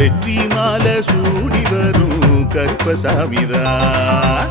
வெற்றி மாலை சூடி வரும் கருப்பசாமிதான்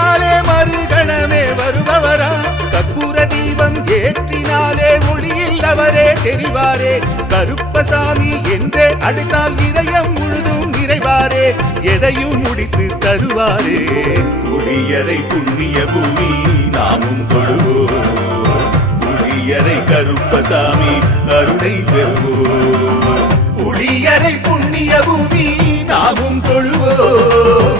வேண்டினாலே மறுகணமே வருபவரா? கற்பூர தீபம் ஏற்றினாலே ஒளியில் அவரே தெரிவாரே. கருப்பசாமி என்றே அழைத்தால் இதயம் முழுதும் நிறைவாரே. எதையும் முடித்து தருவாரே. துளியரை புண்ணிய பூமி நாமும் தொழுவோம். புளியரை கருப்பசாமி அருளை பெறுவோம். புளியரை புண்ணிய பூமி நாமும் தொழுவோம்.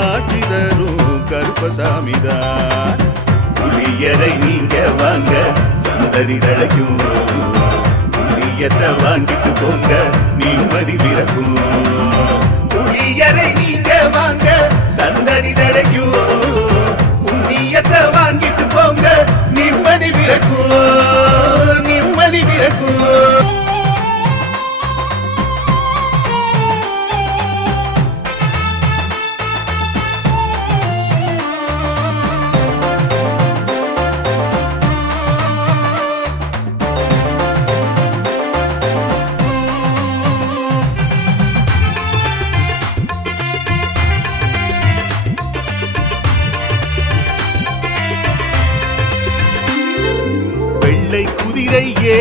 காட்சிதரும் கருப்பசாமிதான் புளியரை நீங்க வாங்க சந்ததி தழைக்கும். புளியத்தை வாங்கிட்டு போங்க நிம்மதி பிறக்கும்.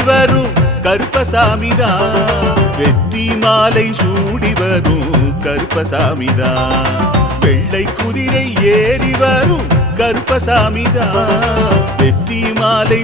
ஏறி வரும். கருப்பசாமிதா வெற்றி மாலை சூடி வரும். கருப்பசாமிதா வெள்ளை குதிரை ஏறி வரும். கருப்பசாமிதா வெற்றி மாலை